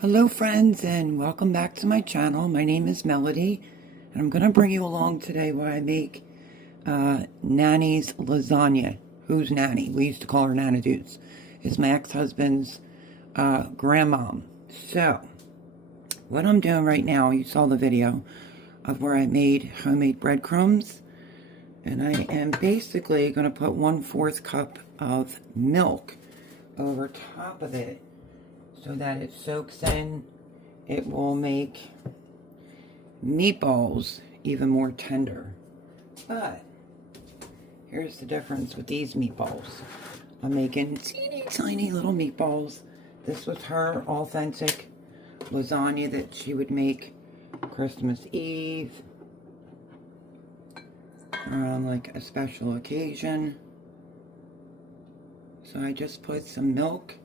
Hello friends, and welcome back to my channel. My name is Melody, and I'm going to bring you along today while I make Nanny's lasagna. Who's Nanny? We used to call her Nana Dudes. It's my ex-husband's grandmom. So, what I'm doing right now, you saw the video of where I made homemade breadcrumbs, and I am basically going to put 1/4 cup of milk over top of it, so that it soaks in. It will make meatballs even more tender. But here's the difference with these meatballs. I'm making teeny tiny little meatballs. This was her authentic lasagna that she would make Christmas Eve or on like a special occasion. So I just put some milk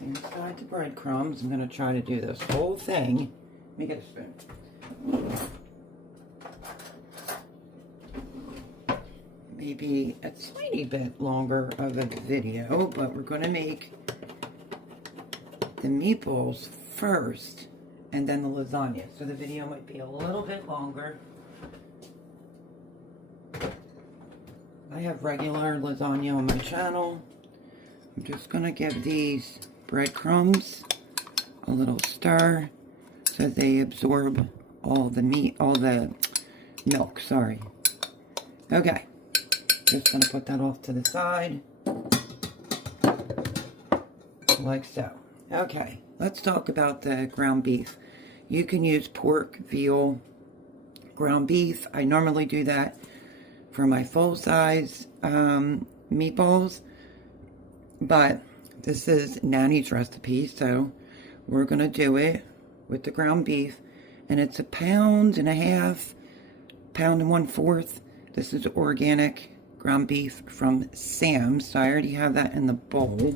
inside the breadcrumbs. I'm going to try to do this whole thing. Let me get a spoon. Maybe a tiny bit longer of a video, but we're going to make the meatballs first and then the lasagna. So the video might be a little bit longer. I have regular lasagna on my channel. I'm just going to give these breadcrumbs a little stir so they absorb all the milk, sorry. Okay, just going to put that off to the side, like so. Okay, let's talk about the ground beef. You can use pork, veal, ground beef. I normally do that for my full-size meatballs, but this is Nanny's recipe, so we're going to do it with the ground beef. And it's 1.5 pounds, 1.4 pounds. This is organic ground beef from Sam's, so I already have that in the bowl.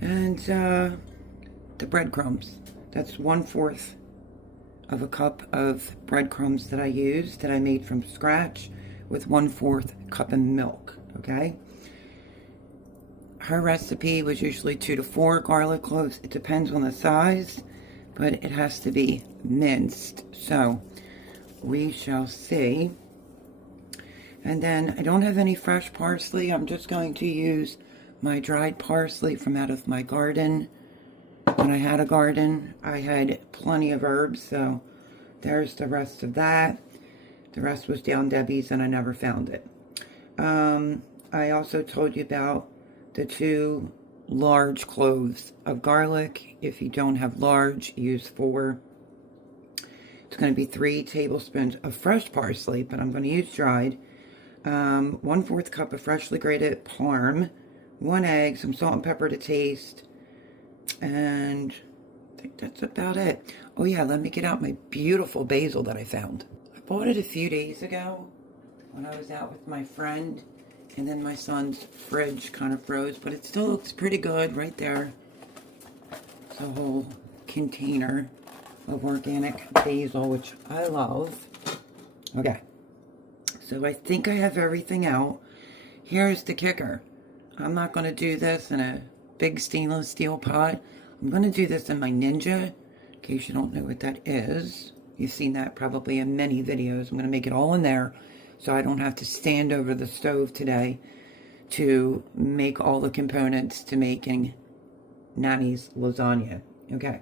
And the breadcrumbs. That's 1/4 of a cup of breadcrumbs that I used, that I made from scratch, with 1/4 cup of milk, okay? Her recipe was usually 2 to 4 garlic cloves. It depends on the size, but it has to be minced. So we shall see. And then I don't have any fresh parsley. I'm just going to use my dried parsley from out of my garden. When I had a garden, I had plenty of herbs, so there's the rest of that. The rest was down Debbie's and I never found it. I also told you about the 2 large cloves of garlic. If you don't have large, use 4. It's going to be 3 tablespoons of fresh parsley, but I'm going to use dried. 1/4 cup of freshly grated parm, 1 egg, some salt and pepper to taste, and I think that's about it. Oh yeah, let me get out my beautiful basil that I found. I bought it a few days ago when I was out with my friend, and then my son's fridge kind of froze, but it still looks pretty good right there. It's a whole container of organic basil, which I love. Okay, so I think I have everything out. Here's the kicker. I'm not going to do this in a big stainless steel pot. I'm going to do this in my Ninja, in case you don't know what that is. You've seen that probably in many videos. I'm going to make it all in there, so I don't have to stand over the stove today to make all the components to making Nanny's lasagna. Okay,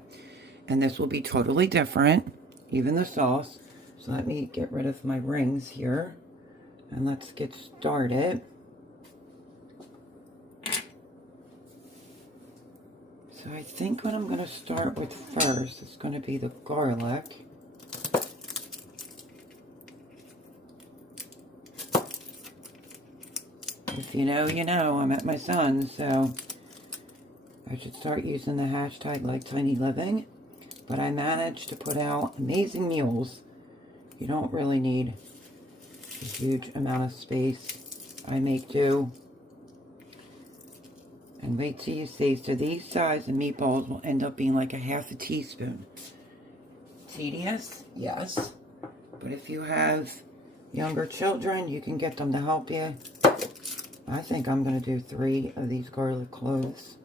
and this will be totally different, even the sauce. So let me get rid of my rings here, and let's get started. So I think what I'm going to start with first is going to be the garlic. If you know, you know. I'm at my son's, so I should start using the hashtag Like Tiny Living. But I managed to put out amazing meals. You don't really need a huge amount of space. I make do. And wait till you see. So these size of meatballs will end up being like a 1/2 teaspoon. Tedious? Yes. But if you have younger children, you can get them to help you. I think I'm going to do 3 of these garlic cloves.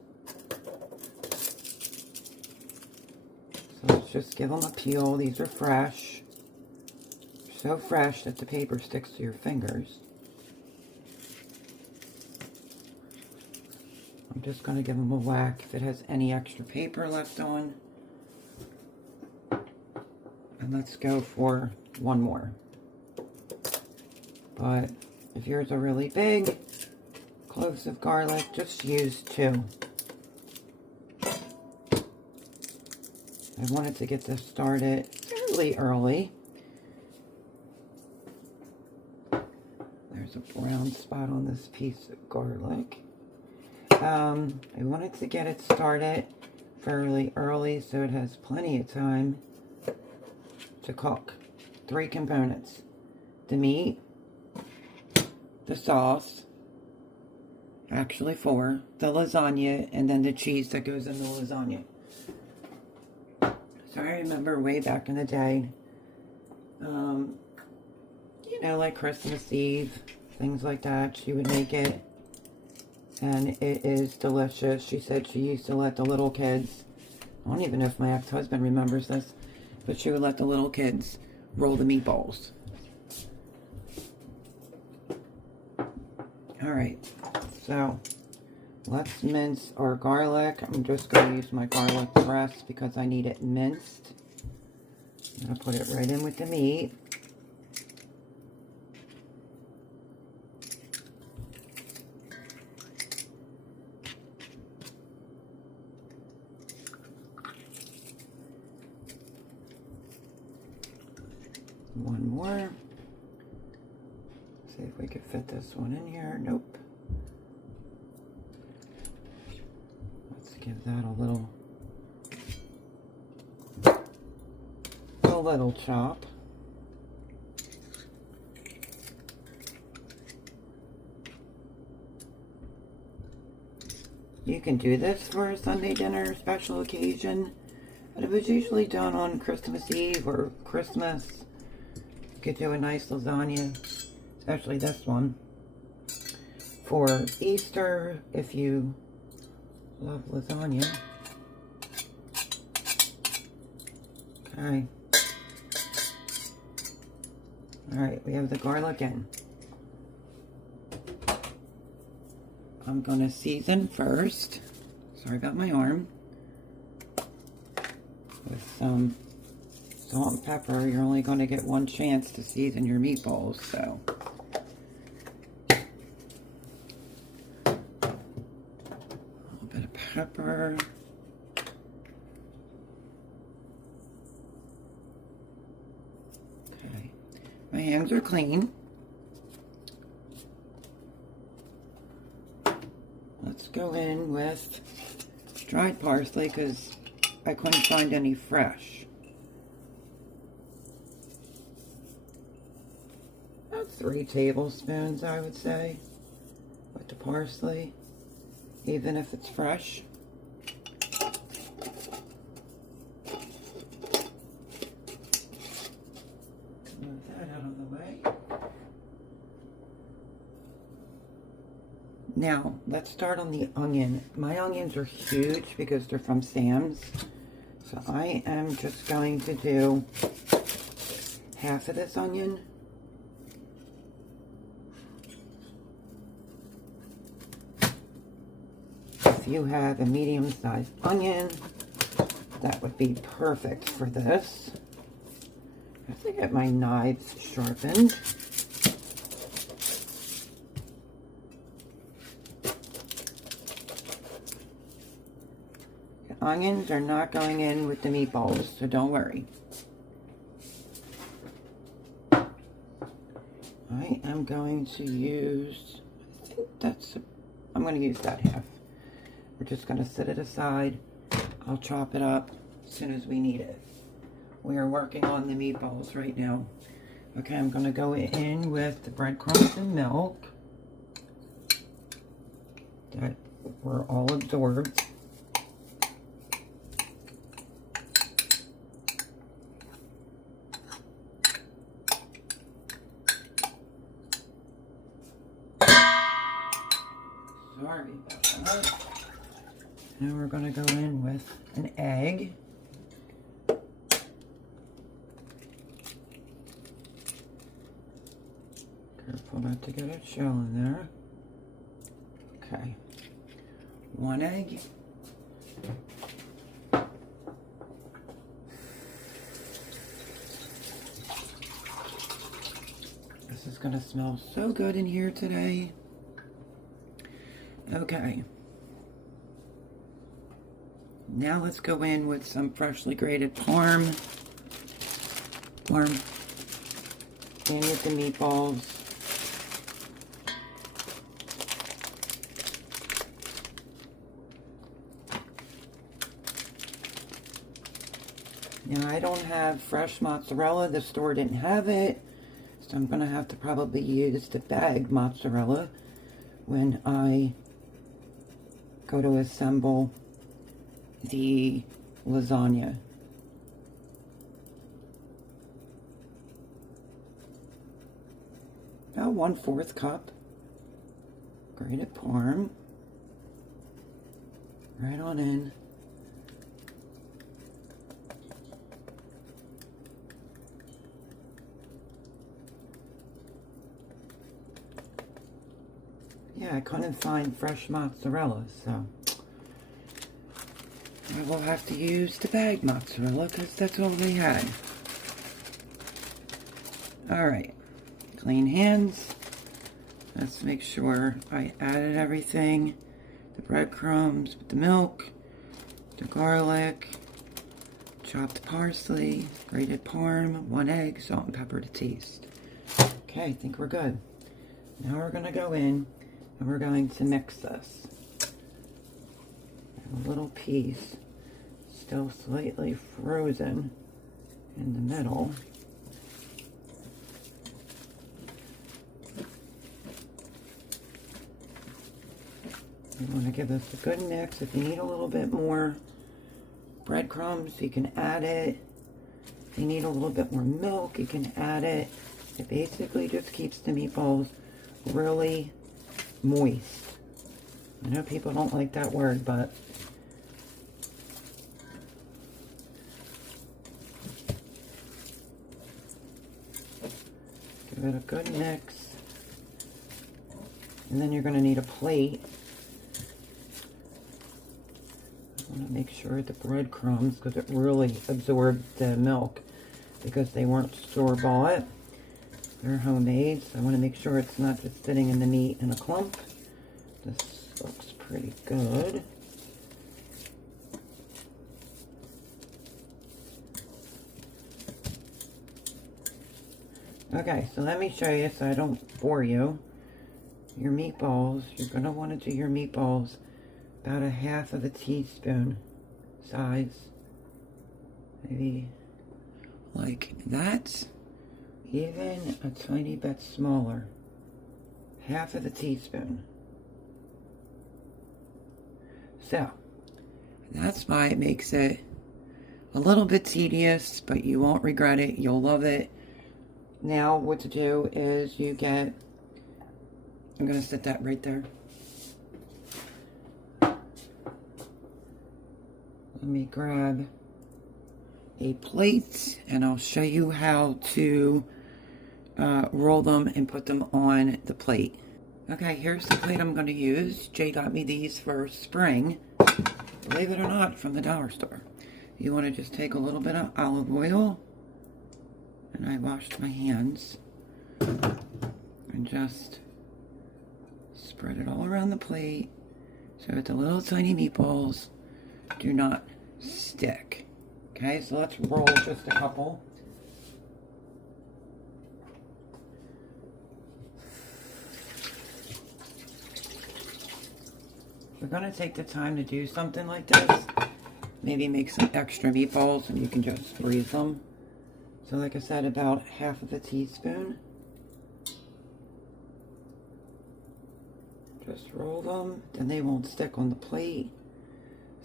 just give them a peel. These are fresh. So fresh that the paper sticks to your fingers. I'm just going to give them a whack if it has any extra paper left on. And let's go for one more. But if yours are really big, cloves of garlic, just use 2. I wanted to get this started fairly early. There's a brown spot on this piece of garlic. I wanted to get it started fairly early so it has plenty of time to cook. 3 components: the meat, the sauce, actually 4, the lasagna, and then the cheese that goes in the lasagna. So I remember way back in the day, you know, like Christmas Eve, things like that, she would make it, and it is delicious. She said she used to let the little kids, I don't even know if my ex-husband remembers this, but she would let the little kids roll the meatballs. Alright, so let's mince our garlic. I'm just going to use my garlic press because I need it minced. I'm going to put it right in with the meat. One more. See if we can fit this one in here. Nope. Let's give that a little chop. You can do this for a Sunday dinner special occasion, but it was usually done on Christmas Eve or Christmas. You could do a nice lasagna, especially this one, for Easter if you love lasagna. Okay. Alright, we have the garlic in. I'm going to season first. Sorry about my arm. With some salt and pepper. You're only going to get one chance to season your meatballs, so. A little bit of pepper. Okay. My hands are clean. Let's go in with dried parsley because I couldn't find any fresh. About 3 tablespoons, I would say, with the parsley, even if it's fresh. Move that out of the way. Now, let's start on the onion. My onions are huge because they're from Sam's. So I am just going to do half of this onion. If you have a medium-sized onion, that would be perfect for this. I have to get my knives sharpened. Onions are not going in with the meatballs, so don't worry. I am going to use, I think that's, I'm going to use that half. We're just going to set it aside. I'll chop it up as soon as we need it. We are working on the meatballs right now. Okay, I'm going to go in with the breadcrumbs and milk that were all absorbed. Sorry about that. Now we're going to go in with an egg. Careful not to get a shell in there. Okay. 1 egg. This is gonna smell so good in here today. Okay. Now let's go in with some freshly grated parm. In with the meatballs. Now I don't have fresh mozzarella. The store didn't have it. So I'm going to have to probably use the bagged mozzarella when I go to assemble the lasagna. About 1/4 cup grated parm. Right on in. Yeah, I couldn't find fresh mozzarella, so I will have to use the bagged mozzarella because that's all they had. Alright, clean hands. Let's make sure I added everything. The breadcrumbs with the milk, the garlic, chopped parsley, grated parm, 1 egg, salt and pepper to taste. Okay, I think we're good. Now we're going to go in and we're going to mix this. A little piece still slightly frozen in the middle. You want to give this a good mix. If you need a little bit more breadcrumbs, you can add it. If you need a little bit more milk, you can add it. It basically just keeps the meatballs really moist. I know people don't like that word, but give it a good mix. And then you're going to need a plate. I want to make sure the breadcrumbs, because it really absorbed the milk, because they weren't store-bought. They're homemade, so I want to make sure it's not just sitting in the meat in a clump. This looks pretty good. Okay, so let me show you so I don't bore you. Your meatballs, you're going to want to do your meatballs about 1/2 teaspoon size. Maybe like that. Even a tiny bit smaller. 1/2 teaspoon. So, that's why it makes it a little bit tedious, but you won't regret it. You'll love it. Now, what to do is you get, I'm going to set that right there. Let me grab a plate and I'll show you how to roll them and put them on the plate. Okay, here's the plate I'm going to use. Jay got me these for spring, believe it or not, from the dollar store. You want to just take a little bit of olive oil, and I washed my hands, and just spread it all around the plate so that the little tiny meatballs do not stick. Okay, so let's roll just a couple. If you're going to take the time to do something like this, maybe make some extra meatballs and you can just freeze them. So like I said, about 1/2 teaspoon. Just roll them, then they won't stick on the plate.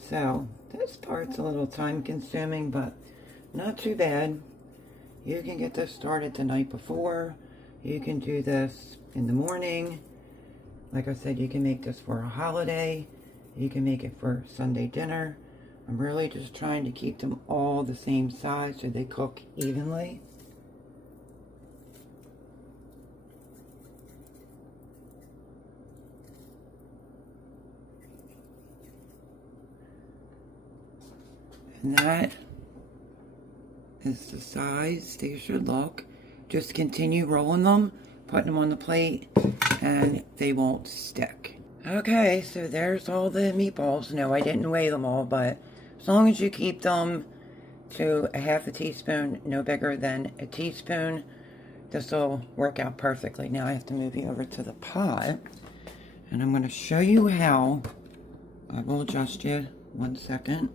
So this part's a little time consuming, but not too bad. You can get this started the night before. You can do this in the morning. Like I said, you can make this for a holiday. You can make it for Sunday dinner. I'm really just trying to keep them all the same size so they cook evenly. And that is the size they should look. Just continue rolling them, putting them on the plate, and they won't stick. Okay, so there's all the meatballs. No, I didn't weigh them all, but as long as you keep them to a half a teaspoon, no bigger than a teaspoon, this will work out perfectly. Now I have to move you over to the pot, and I'm going to show you how. I will adjust you 1 second.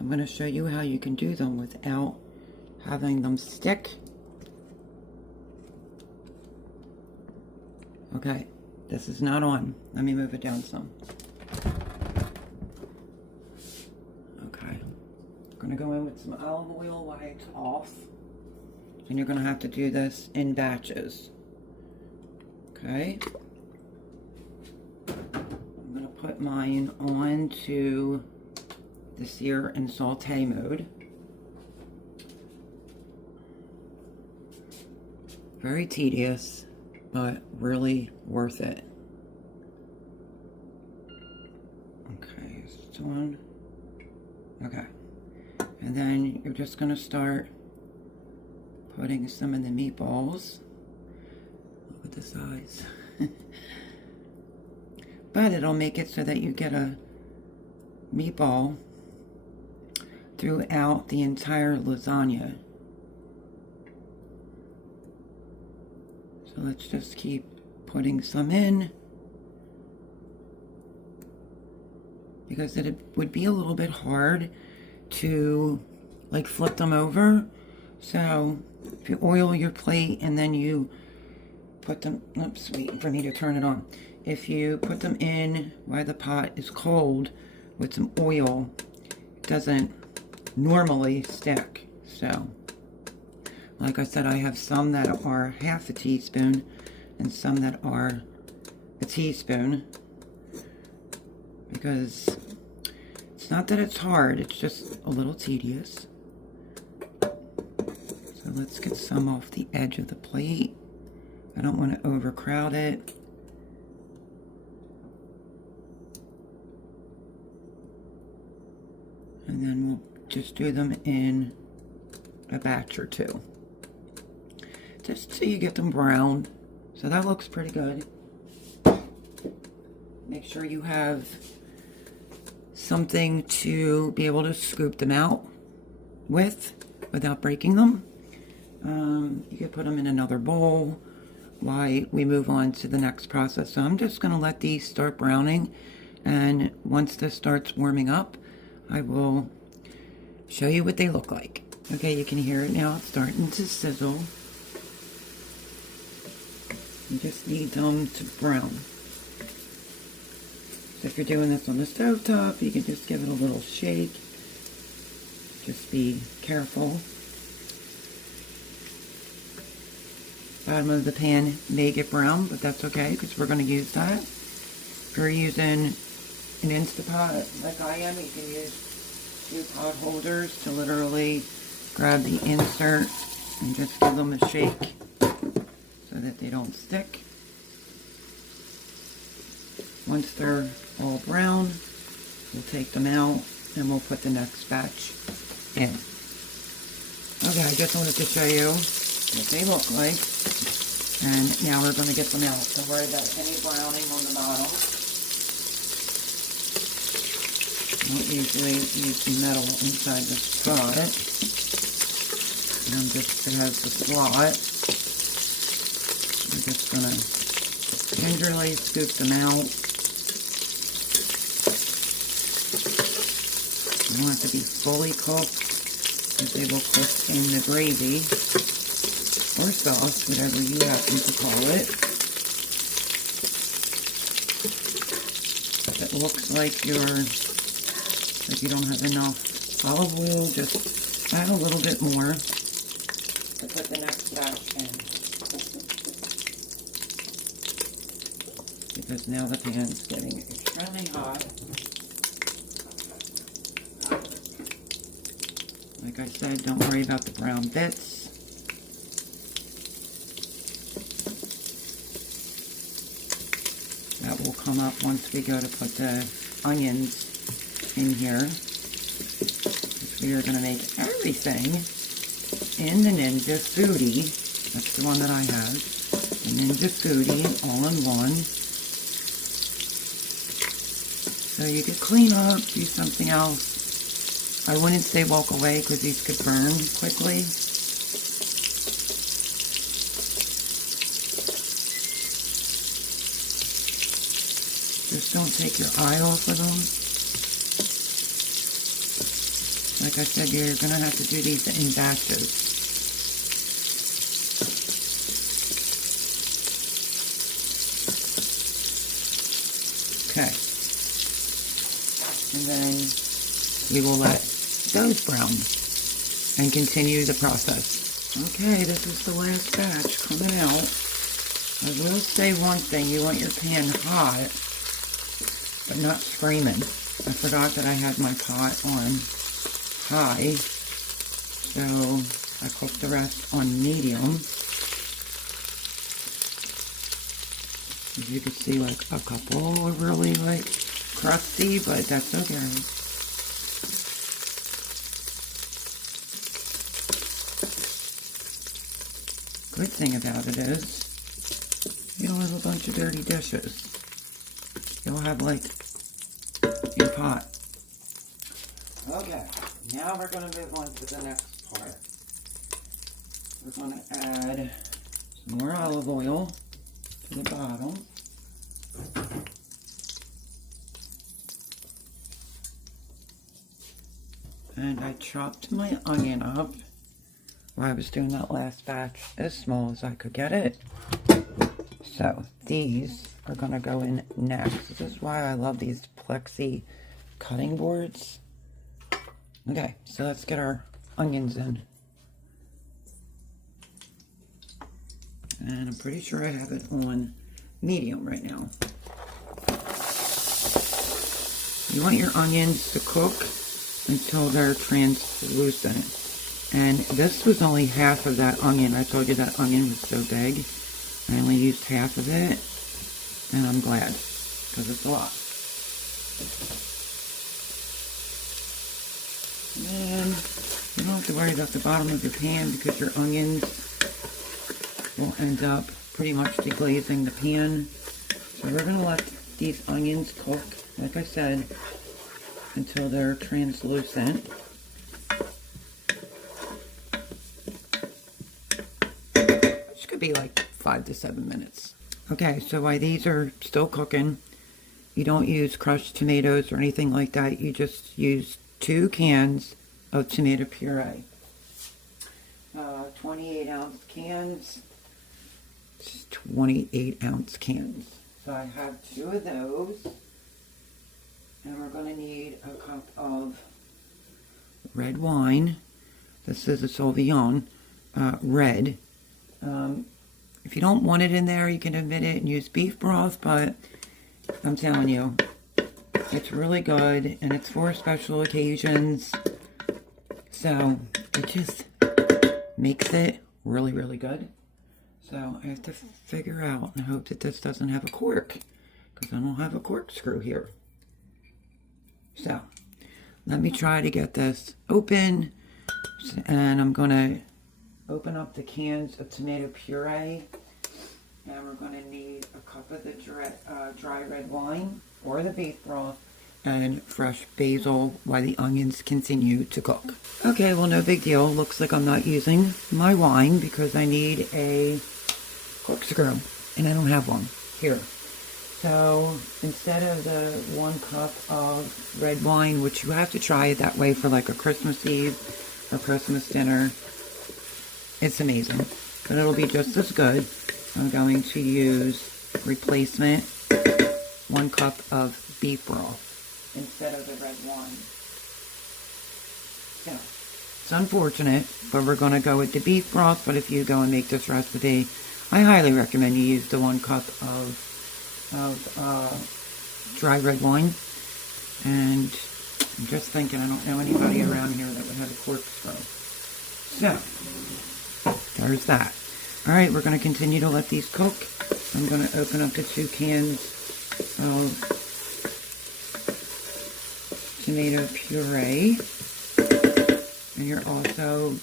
I'm going to show you how you can do them without having them stick. Okay, this is not on. Let me move it down some. Okay, I'm going to go in with some olive oil while it's off. And you're going to have to do this in batches. Okay. I'm going to put mine on to the sear and saute mode. Very tedious, but really worth it. Okay, it's on. Okay. And then you're just going to start putting some of the meatballs. Look at the size. But it'll make it so that you get a meatball throughout the entire lasagna. So let's just keep putting some in, because it would be a little bit hard to like flip them over. So if you oil your plate and then you put them, oops, waiting for me to turn it on. If you put them in while the pot is cold with some oil, it doesn't normally stick. So, like I said, I have some that are half a teaspoon and some that are a teaspoon, because it's not that it's hard, it's just a little tedious. So let's get some off the edge of the plate. I don't want to overcrowd it. And then we'll just do them in a batch or two, just so you get them brown. So that looks pretty good. Make sure you have something to be able to scoop them out with without breaking them. You could put them in another bowl while we move on to the next process. So I'm just going to let these start browning, and once this starts warming up, I will show you what they look like. Okay, you can hear it now. It's starting to sizzle. You just need them to brown. So if you're doing this on the stove top, you can just give it a little shake. Just be careful. Bottom of the pan may get brown, but that's okay because we're going to use that. If you're using an Instapot like I am, you can use 2 pot holders to literally grab the insert and just give them a shake so that they don't stick. Once they're all brown, we'll take them out and we'll put the next batch in. Okay, I just wanted to show you what they look like. And now we're going to get them out. Don't worry about any browning on the bottom. I don't usually use metal inside this pot. And it has the slot. We're just going to gingerly scoop them out. They don't have to be fully cooked, because they will cook in the gravy or sauce, whatever you happen to call it. If it looks like you don't have enough olive oil, just add a little bit more to put the next batch in. Because now the pan's getting extremely hot. Like I said, don't worry about the brown bits. That will come up once we go to put the onions in here. We are going to make everything in the Ninja Foodie. That's the one that I have. The Ninja Foodie all in one. So you could clean up, do something else. I wouldn't say walk away because these could burn quickly. Just don't take your eye off of them. Like I said, you're going to have to do these in batches. Okay. And then we will let those brown and continue the process. Okay, this is the last batch coming out. I will say one thing, you want your pan hot, but not screaming. I forgot that I had my pot on high, so I cooked the rest on medium. As you can see, like a couple are really like crusty, but that's okay. Good thing about it is you don't have a bunch of dirty dishes. You'll have like your pot. Okay, now we're going to move on to the next part. We're going to add some more olive oil to the bottom. And I chopped my onion up while I was doing that last batch as small as I could get it. So these are going to go in next. This is why I love these plexi cutting boards. Okay, so let's get our onions in. And I'm pretty sure I have it on medium right now. You want your onions to cook until they're translucent. And this was only half of that onion. I told you that onion was so big. I only used half of it. And I'm glad, because it's a lot. And you don't have to worry about the bottom of your pan because your onions will end up pretty much deglazing the pan. So we're going to let these onions cook, like I said, until they're translucent. Which could be like 5 to 7 minutes. Okay, so while these are still cooking, you don't use crushed tomatoes or anything like that. You just use 2 cans of tomato puree. 28-ounce cans. 28-ounce cans. So I have 2 of those. And we're going to need a cup of red wine. This is a Sauvignon red. If you don't want it in there, you can omit it and use beef broth, but I'm telling you, it's really good, and it's for special occasions. So it just makes it really, really good. So I have to figure out and hope that this doesn't have a cork, because I don't have a corkscrew here. So let me try to get this open, and I'm going to open up the cans of tomato puree, and we're going to need a cup of the dry red wine or the beef broth and fresh basil while the onions continue to cook. Okay, well, no big deal. Looks like I'm not using my wine because I need a corkscrew, and I don't have one here. So instead of the 1 cup of red wine, which you have to try it that way for like a Christmas Eve or Christmas dinner, it's amazing, but it'll be just as good. I'm going to use replacement 1 cup of beef broth instead of the red wine. So it's unfortunate, but we're going to go with the beef broth. But if you go and make this recipe, I highly recommend you use the 1 cup of dry red wine. And I'm just thinking, I don't know anybody around here that would have a corkscrew. So there's that. Alright, we're going to continue to let these cook. I'm going to open up the 2 cans of tomato puree. And you're also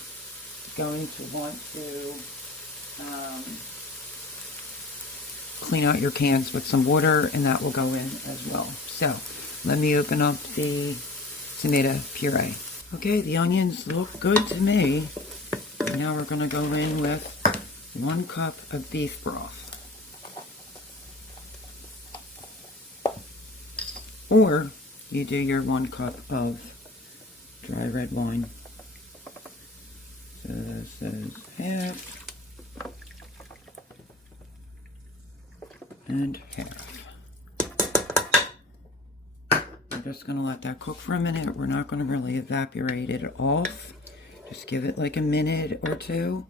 going to want to clean out your cans with some water, and that will go in as well. So let me open up the tomato puree. Okay, the onions look good to me. Now we're going to go in with 1 cup of beef broth. Or you do your 1 cup of dry red wine. So this is half and half. We're just going to let that cook for a minute. We're not going to really evaporate it off. Just give it like a minute or two.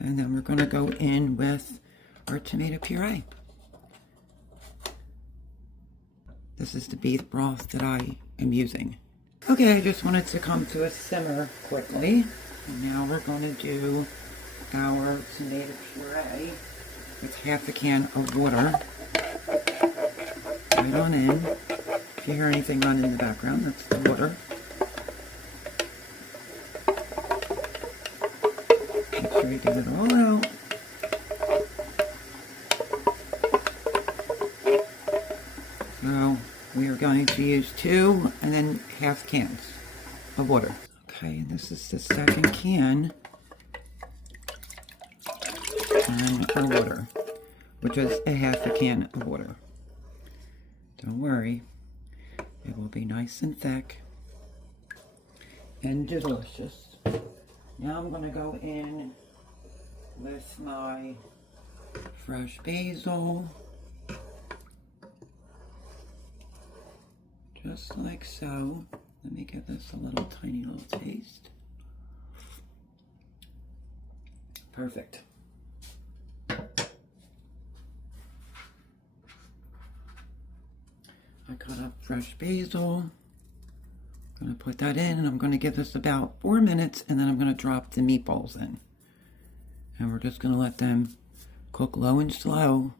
And then we're going to go in with our tomato puree. This is the beef broth that I am using. Okay, I just wanted to come to a simmer quickly. And now we're going to do our tomato puree with half a can of water. Right on in. If you hear anything run in the background, that's the water. Make sure you get it all out. So we are going to use 2 and then half cans of water. Okay, and this is the second can and our water, which is a half a can of water. Don't worry, it will be nice and thick and delicious. Now I'm going to go in with my fresh basil, just like so. Let me give this a little tiny little taste. Perfect. I cut up fresh basil. I'm going to put that in, and I'm going to give this about 4 minutes, and then I'm going to drop the meatballs in. And we're just going to let them cook low and slow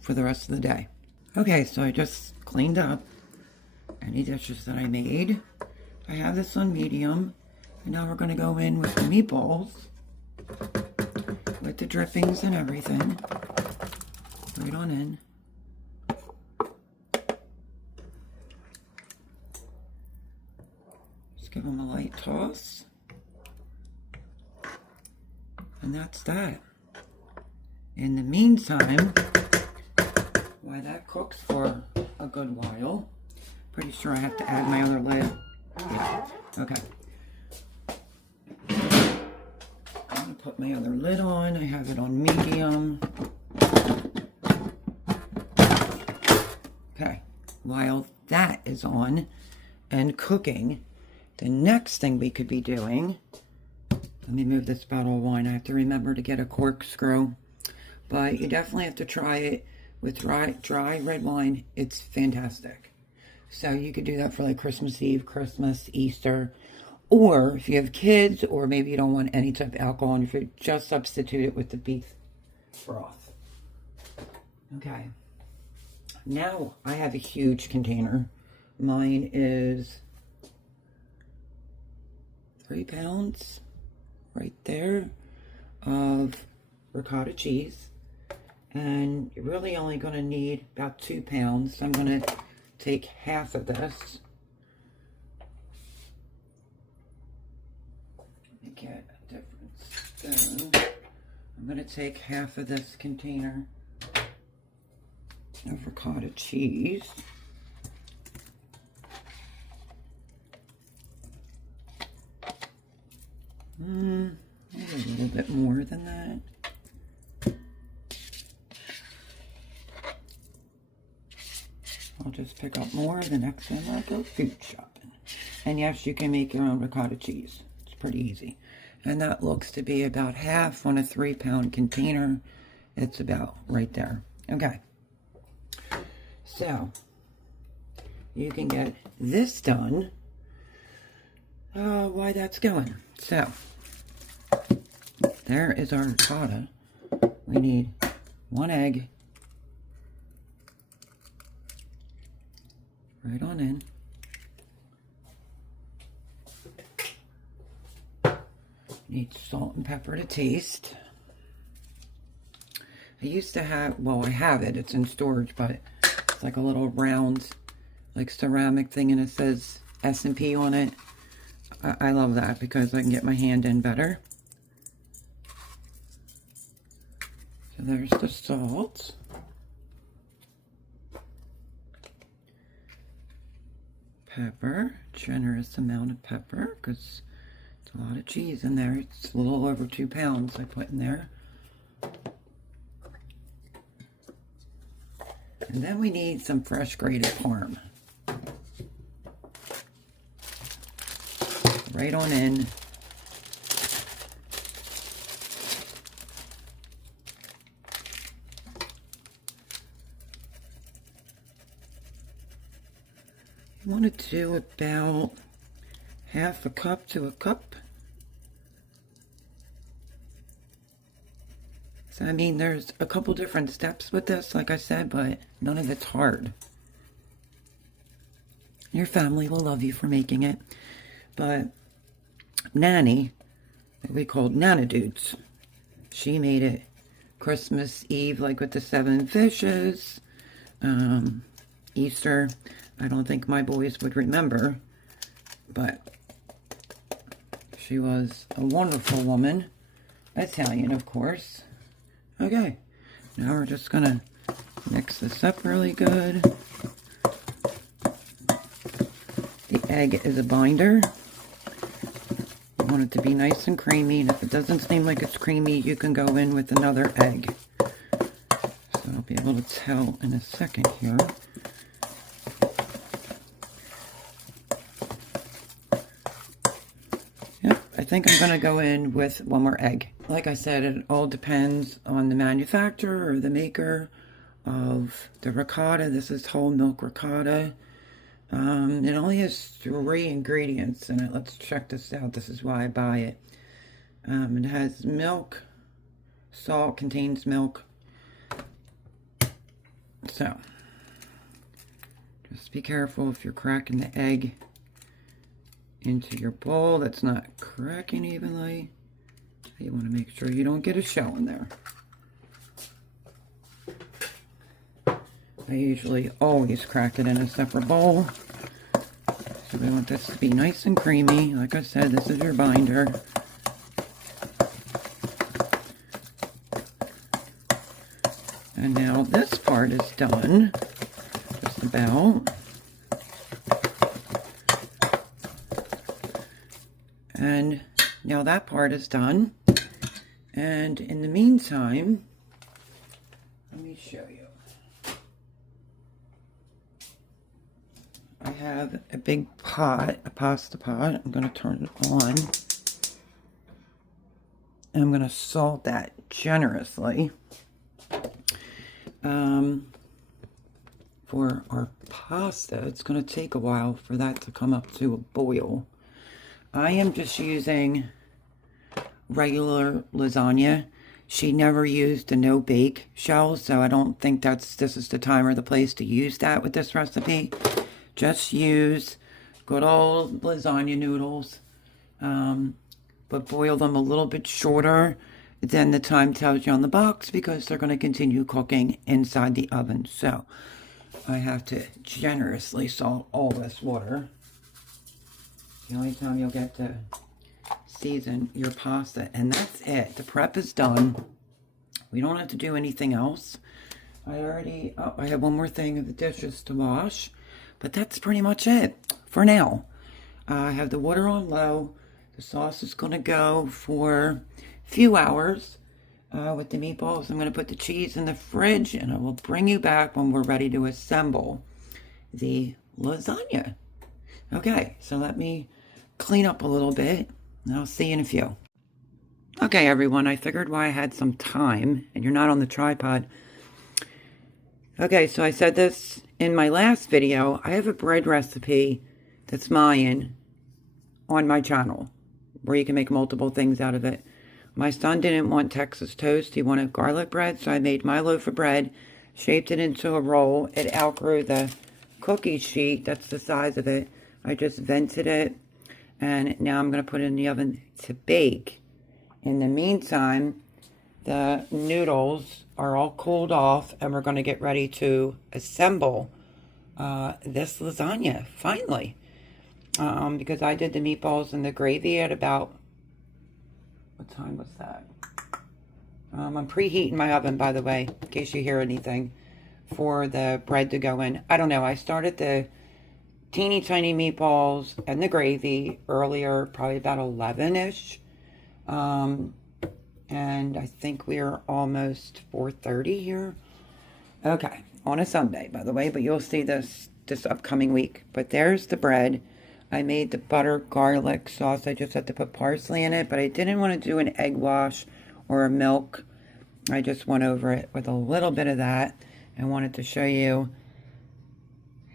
for the rest of the day. Okay, so I just cleaned up any dishes that I made. I have this on medium, and now we're going to go in with the meatballs with the drippings and everything. Right on in. Just give them a light toss. And that's that. In the meantime, while that cooks for a good while, pretty sure I have to add my other lid. Yeah. Okay. I'm going to put my other lid on. I have it on medium. Okay. While that is on and cooking, the next thing we could be doing, let me move this bottle of wine. I have to remember to get a corkscrew. But you definitely have to try it with dry red wine. It's fantastic. So you could do that for like Christmas Eve, Christmas, Easter, or if you have kids, or maybe you don't want any type of alcohol in your food, just substitute it with the beef broth. Okay. Now I have a huge container. Mine is 3 pounds right there of ricotta cheese. And you're really only going to need about 2 pounds. So I'm going to take half of this. Let me get a different spoon. I'm going to take half of this container of ricotta cheese. Maybe a little bit more than that. I'll just pick up more the next time I go food shopping. And yes, you can make your own ricotta cheese. It's pretty easy. And that looks to be about half on a 3 pound container. It's about right there. Okay. So, you can get this done while that's going. So, there is our ricotta. We need 1 egg. Right on in. Need salt and pepper to taste. I used to have, well, I have it. It's in storage, but it's like a little round, like ceramic thing, and it says S&P on it. I love that because I can get my hand in better. So there's the salt. Pepper, generous amount of pepper because it's a lot of cheese in there. It's a little over 2 pounds I put in there. And then we need some fresh grated parm. Right on in. You want to do about half a cup to a cup. So, I mean, there's a couple different steps with this, like I said, but none of it's hard. Your family will love you for making it. But Nanny, we called Nana Dudes, she made it Christmas Eve, like with the 7 fishes, Easter. I don't think my boys would remember, but she was a wonderful woman. Italian, of course. Okay, now we're just gonna mix this up really good. The egg is a binder. You want it to be nice and creamy, and if it doesn't seem like it's creamy, you can go in with another egg. So I'll be able to tell in a second here. I think I'm going to go in with 1 more egg. Like I said, it all depends on the manufacturer or the maker of the ricotta. This is whole milk ricotta. It only has 3 ingredients in it. Let's check this out. This is why I buy it. It has milk, salt, contains milk. So, just be careful if you're cracking the egg into your bowl that's not cracking evenly. You want to make sure you don't get a shell in there. I usually always crack it in a separate bowl. So we want this to be nice and creamy. Like I said, this is your binder. And now this part is done. Just about. And now that part is done. And in the meantime, let me show you. I have a big pot, a pasta pot. I'm going to turn it on. And I'm going to salt that generously. For our pasta, it's going to take a while for that to come up to a boil. I am just using regular lasagna. She never used a no-bake shell, so I don't think this is the time or the place to use that with this recipe. Just use good old lasagna noodles, but boil them a little bit shorter than the time tells you on the box because they're going to continue cooking inside the oven. So I have to generously salt all this water. The only time you'll get to season your pasta, and that's it. The prep is done. We don't have to do anything else. I have 1 more thing of the dishes to wash, but that's pretty much it for now. I have the water on low. The sauce is going to go for a few hours with the meatballs. I'm going to put the cheese in the fridge, and I will bring you back when we're ready to assemble the lasagna. Okay, so let me clean up a little bit, and I'll see you in a few. Okay, everyone, I figured while I had some time, and you're not on the tripod. Okay, so I said this in my last video. I have a bread recipe that's mine on my channel, where you can make multiple things out of it. My son didn't want Texas toast. He wanted garlic bread, so I made my loaf of bread, shaped it into a roll. It outgrew the cookie sheet. That's the size of it. I just vented it, and now I'm going to put it in the oven to bake. In the meantime, the noodles are all cooled off, and we're going to get ready to assemble this lasagna, finally. Because I did the meatballs and the gravy at about, what time was that? I'm preheating my oven, by the way, in case you hear anything, for the bread to go in. I don't know, I started the teeny tiny meatballs and the gravy earlier, probably about 11-ish. And I think we're almost 4:30 here. Okay, on a Sunday, by the way, but you'll see this upcoming week. But there's the bread. I made the butter garlic sauce. I just had to put parsley in it, but I didn't want to do an egg wash or a milk. I just went over it with a little bit of that and wanted to show you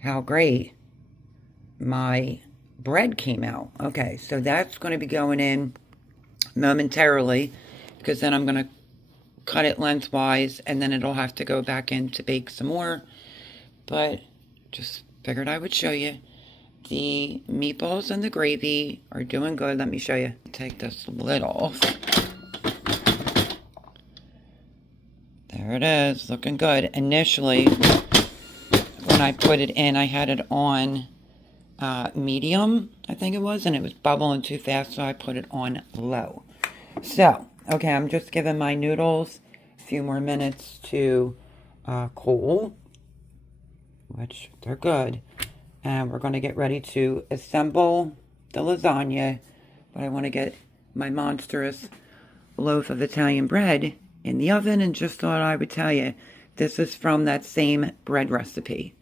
how great my bread came out. Okay, so that's going to be going in momentarily, because then I'm going to cut it lengthwise, and then it'll have to go back in to bake some more. But just figured I would show you. The meatballs and the gravy are doing good. Let me show you. Take this lid off. There it is, looking good. Initially, when I put it in, I had it on medium, I think it was, and it was bubbling too fast, so I put it on low. So, okay, I'm just giving my noodles a few more minutes to cool, which they're good. And we're going to get ready to assemble the lasagna, but I want to get my monstrous loaf of Italian bread in the oven, and just thought I would tell you, this is from that same bread recipe,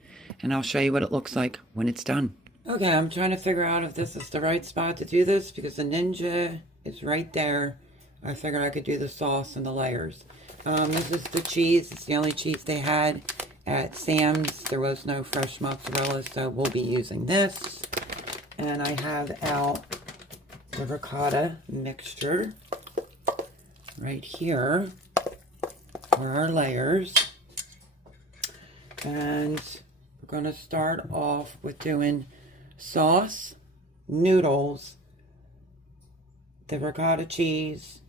and I'll show you what it looks like when it's done. Okay, I'm trying to figure out if this is the right spot to do this, because the Ninja is right there. I figured I could do the sauce and the layers. This is the cheese. It's the only cheese they had at Sam's. There was no fresh mozzarella, so we'll be using this. And I have out the ricotta mixture right here for our layers. And we're going to start off with doing sauce, noodles, the ricotta cheese.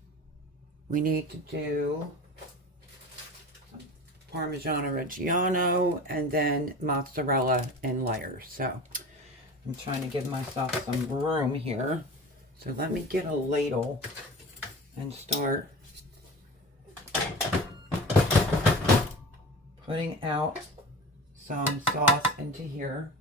We need to do Parmigiano Reggiano, and then mozzarella in layers. So I'm trying to give myself some room here. So let me get a ladle and start putting out some sauce into here.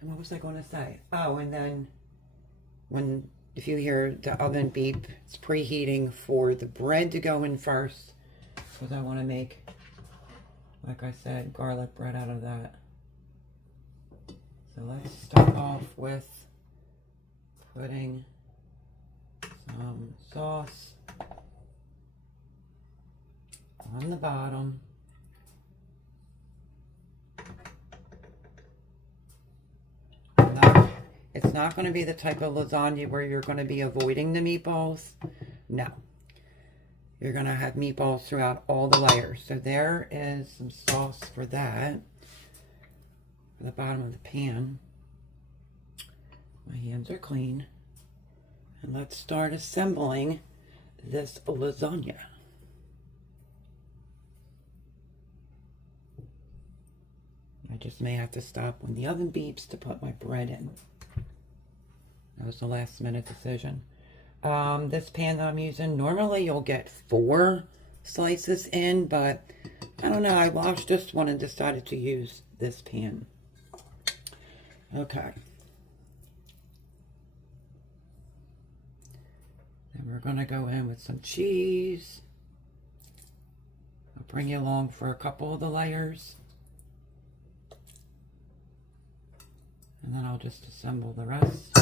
And what was I going to say? Oh, and then if you hear the oven beep, it's preheating for the bread to go in first, because I want to make, like I said, garlic bread out of that. So let's start off with putting some sauce on the bottom. It's not going to be the type of lasagna where you're going to be avoiding the meatballs. No. You're going to have meatballs throughout all the layers. So there is some sauce for that. For the bottom of the pan. My hands are clean. And let's start assembling this lasagna. I just may have to stop when the oven beeps to put my bread in. That was the last minute decision. This pan that I'm using, normally you'll get 4 slices in, but I don't know, I washed this one and decided to use this pan. Okay. Then we're going to go in with some cheese. I'll bring you along for a couple of the layers. And then I'll just assemble the rest.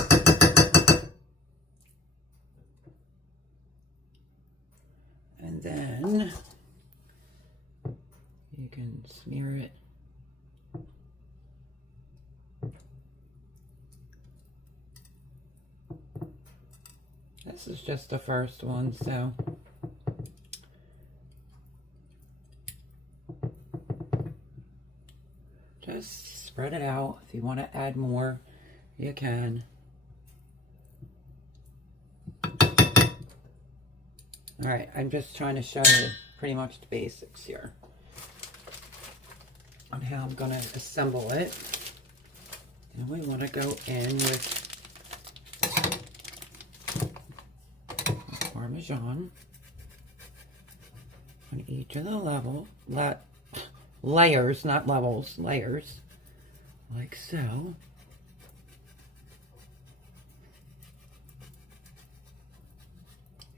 And then you can smear it This is just the first one, so Just spread it out. If you want to add more, you can. All right, I'm just trying to show you pretty much the basics here on how I'm going to assemble it. And we want to go in with Parmesan on each of the layers, not levels, layers, like so.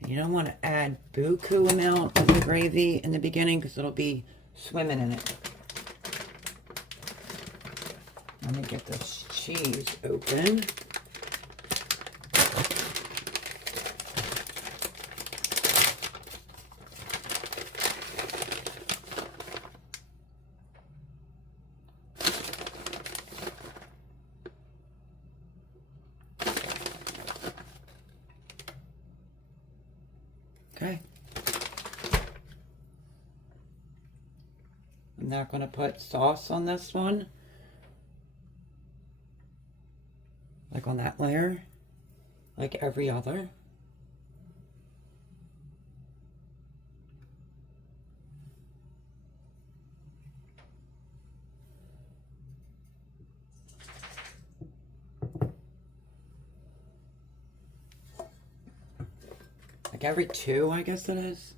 You don't want to add buku amount of the gravy in the beginning because it'll be swimming in it. Let me get this cheese open. Okay. I'm not going to put sauce on this one, like on that layer, like every other. Like every two, I guess it is.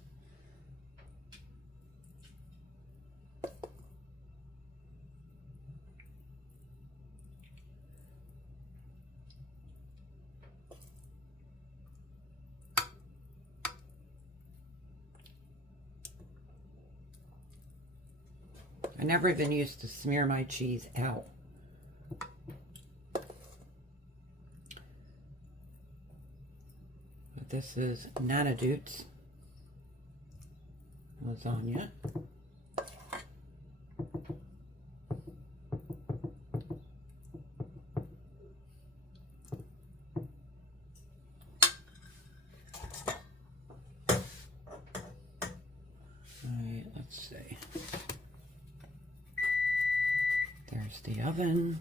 I never even used to smear my cheese out. But this is Nanadute's lasagna. Alright, let's see. There's the oven.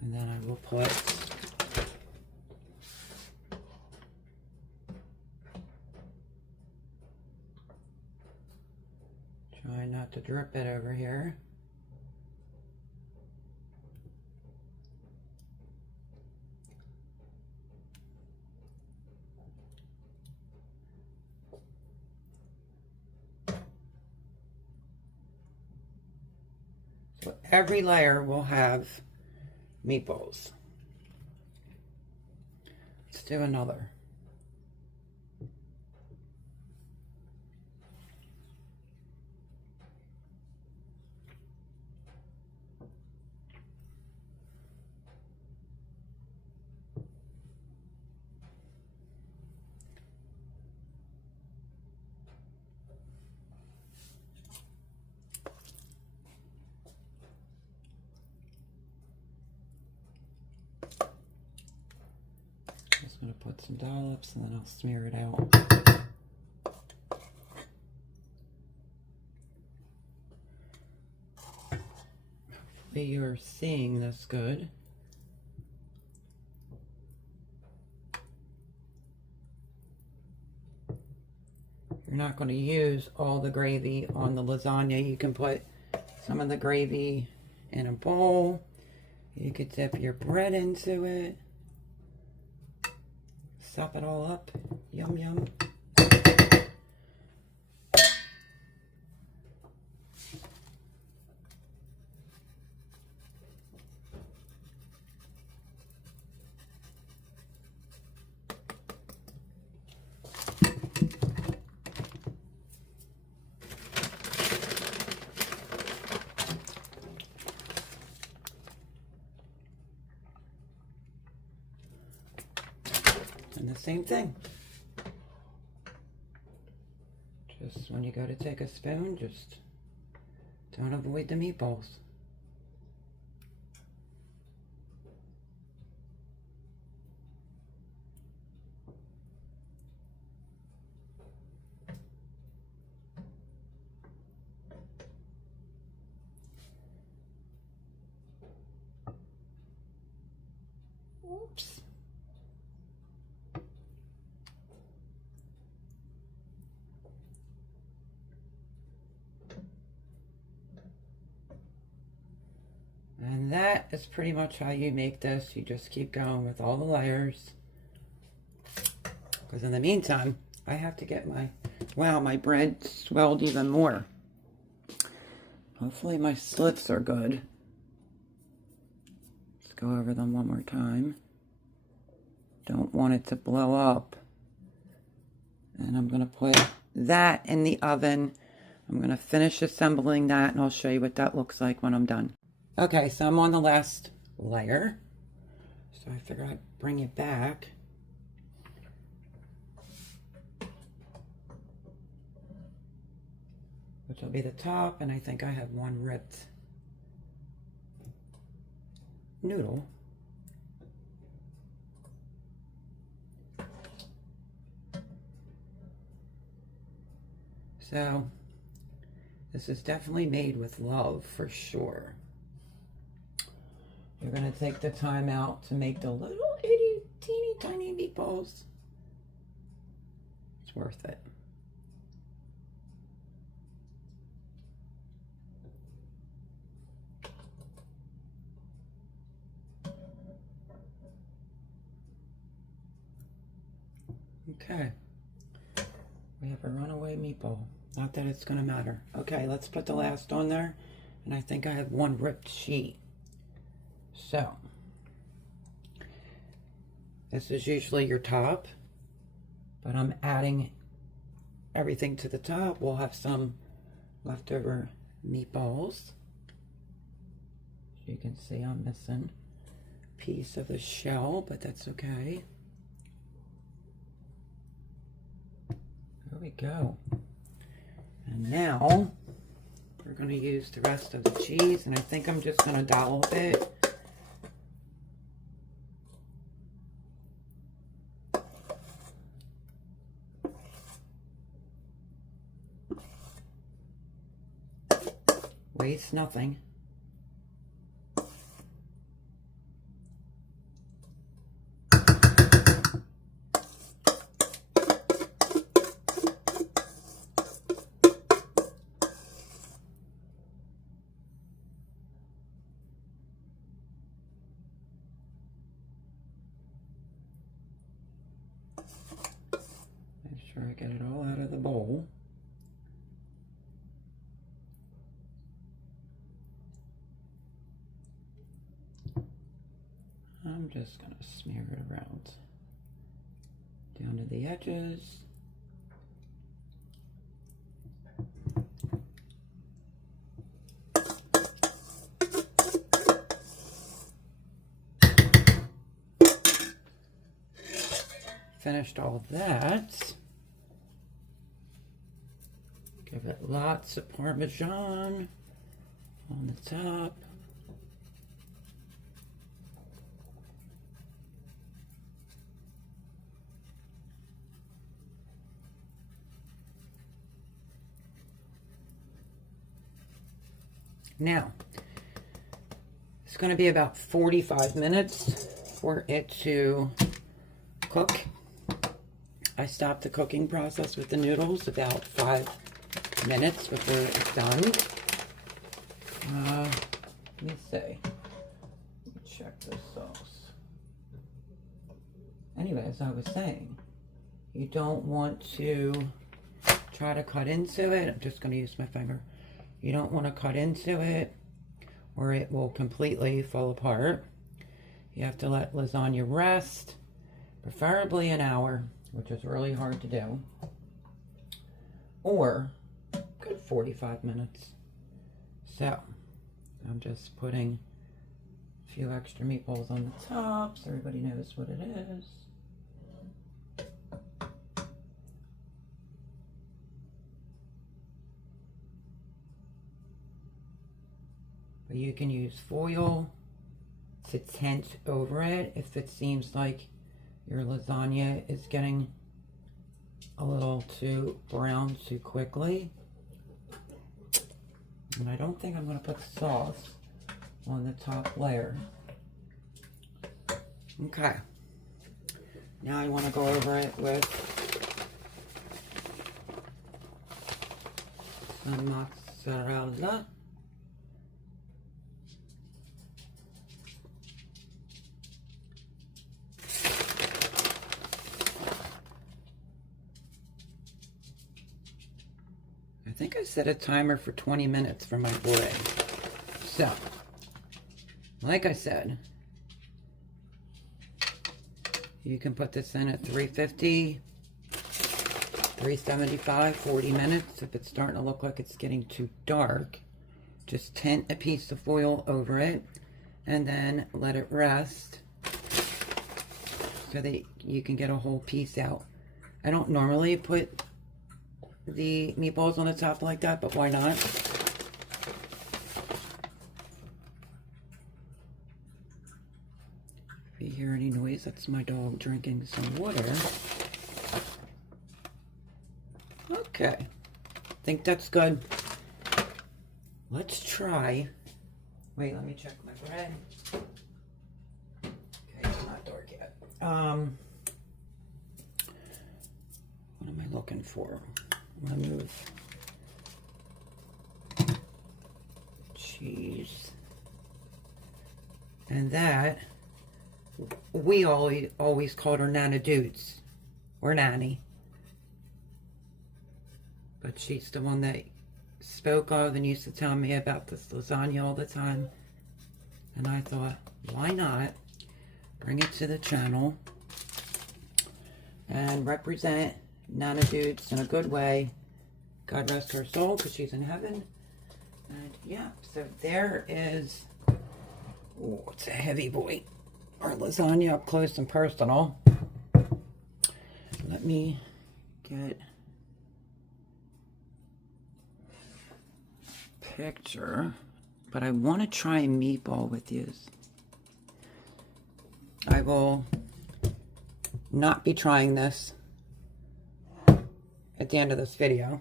And then I will put try not to drip it over here. So every layer will have meatballs. Let's do another. I'm going to put some dollops and then I'll smear it out. Hopefully you're seeing this good. You're not going to use all the gravy on the lasagna. You can put some of the gravy in a bowl. You could dip your bread into it. Sop it all up. Yum, yum. And the same thing. Just when you go to take a spoon, just don't avoid the meatballs. And that is pretty much how you make this. You just keep going with all the layers. Because in the meantime, I have to get my, wow, my bread swelled even more. Hopefully my slits are good. Let's go over them one more time. Don't want it to blow up. And I'm going to put that in the oven. I'm going to finish assembling that, and I'll show you what that looks like when I'm done. Okay, so I'm on the last layer. So I figured I'd bring it back. Which will be the top, and I think I have one ripped noodle. So, this is definitely made with love, for sure. You're going to take the time out to make the little itty teeny tiny meatballs. It's worth it. Okay. We have a runaway meatball. Not that it's going to matter. Okay, let's put the last on there. And I think I have one ripped sheet. So, this is usually your top. But I'm adding everything to the top. We'll have some leftover meatballs. You can see I'm missing a piece of the shell, but that's okay. There we go. And now we're going to use the rest of the cheese, and I think I'm just going to dollop it. Waste nothing. Make sure I get it all out of the bowl. I'm just going to smear it around down to the edges. Finished all that. Give it lots of Parmesan on the top. Now, it's going to be about 45 minutes for it to cook. I stopped the cooking process with the noodles about 5 minutes before it's done. Let me see. Let me check this sauce. Anyway, as I was saying, you don't want to try to cut into it. I'm just going to use my finger. You don't want to cut into it or it will completely fall apart. You have to let lasagna rest, preferably an hour, which is really hard to do, or good 45 minutes. So I'm just putting a few extra meatballs on the top so everybody knows what it is. But you can use foil to tent over it if it seems like your lasagna is getting a little too brown too quickly. And I don't think I'm going to put sauce on the top layer. Okay. Now I want to go over it with some mozzarella. think I set a timer for 20 minutes for my bread. So, like I said, you can put this in at 350, 375, 40 minutes. If it's starting to look like it's getting too dark, just tint a piece of foil over it and then let it rest so that you can get a whole piece out. I don't normally put the meatballs on the top like that, but why not? If you hear any noise, that's my dog drinking some water. Okay, I think that's good. Let's try. Wait, let me check my bread. Okay, it's not dark yet. What am I looking for? I'm gonna move cheese. And that, we always called her Nana Dudes, or Nanny. But she's the one that spoke of and used to tell me about this lasagna all the time. And I thought, why not bring it to the channel and represent Nana Dudes in a good way. God rest her soul, because she's in heaven. And yeah, so there is, oh, it's a heavy boy. Our lasagna up close and personal. Let me get a picture, but I want to try a meatball with you. I will not be trying this at the end of this video.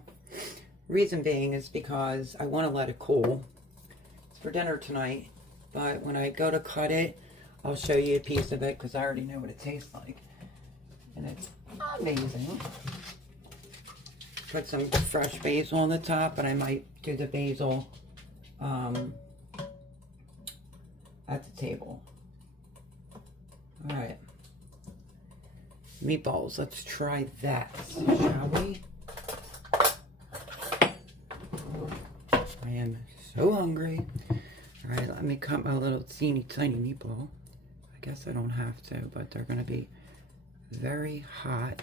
Reason being is because I want to let it cool. It's for dinner tonight, but when I go to cut it, I'll show you a piece of it because I already know what it tastes like. And it's amazing. Put some fresh basil on the top, and I might do the basil at the table. Alright. Meatballs, let's try that, shall we? I am so hungry. Alright, let me cut my little teeny tiny meatball. I guess I don't have to, but they're going to be very hot.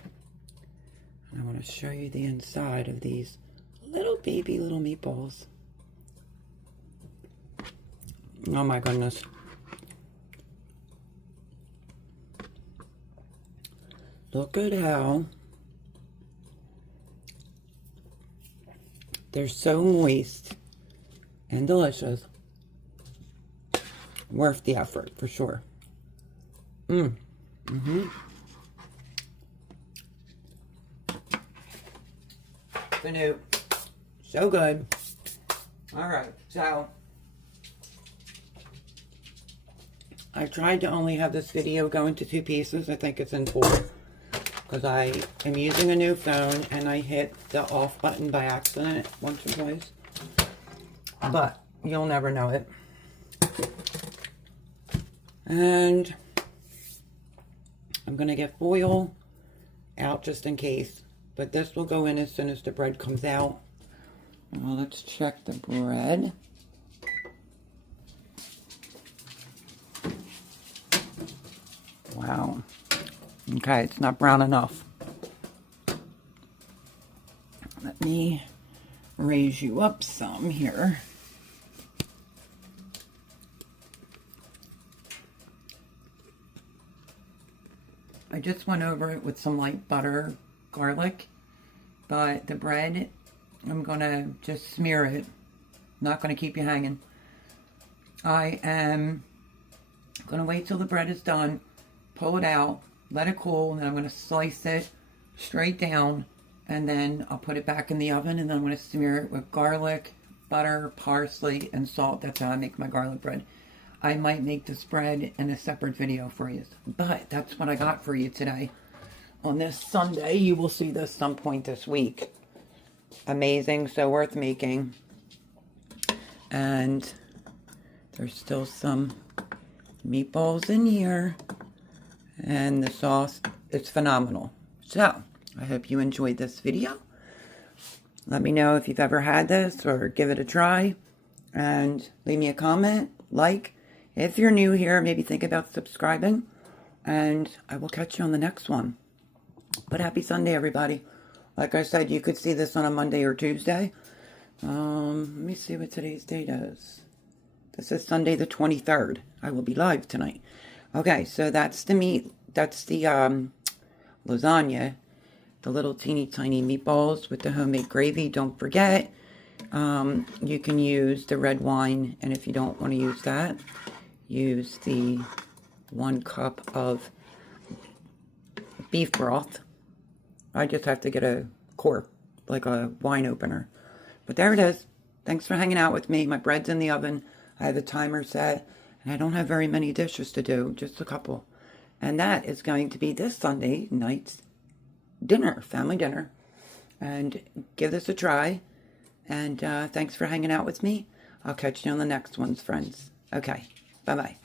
And I want to show you the inside of these little baby little meatballs. Oh my goodness. Look at how they're so moist and delicious. Worth the effort, for sure. Canoe. So good. Alright, so I tried to only have this video go into 2 pieces. I think it's in 4. Because I am using a new phone and I hit the off button by accident once or twice. But you'll never know it. And I'm going to get foil out just in case. But this will go in as soon as the bread comes out. Well, let's check the bread. Wow. Okay, it's not brown enough. Let me raise you up some here. I just went over it with some light butter, garlic, but the bread, I'm going to just smear it. Not going to keep you hanging. I am going to wait till the bread is done, pull it out, let it cool, and then I'm going to slice it straight down, and then I'll put it back in the oven, and then I'm going to smear it with garlic, butter, parsley, and salt. That's how I make my garlic bread. I might make this bread in a separate video for you, but that's what I got for you today. On this Sunday, you will see this some point this week. Amazing, so worth making. And there's still some meatballs in here. And the sauce is phenomenal. So, I hope you enjoyed this video. Let me know if you've ever had this or give it a try. And leave me a comment, like. If you're new here, maybe think about subscribing. And I will catch you on the next one. But happy Sunday, everybody. Like I said, you could see this on a Monday or Tuesday. Let me see what today's date is. This is Sunday the 23rd. I will be live tonight. Okay, so that's the meat. That's the lasagna. The little teeny tiny meatballs with the homemade gravy. Don't forget, you can use the red wine. And if you don't want to use that, use the 1 cup of beef broth. I just have to get a cork, like a wine opener. But there it is. Thanks for hanging out with me. My bread's in the oven. I have a timer set. And I don't have very many dishes to do. Just a couple. And that is going to be this Sunday night's dinner. Family dinner. And give this a try. And thanks for hanging out with me. I'll catch you on the next ones, friends. Okay. Bye-bye.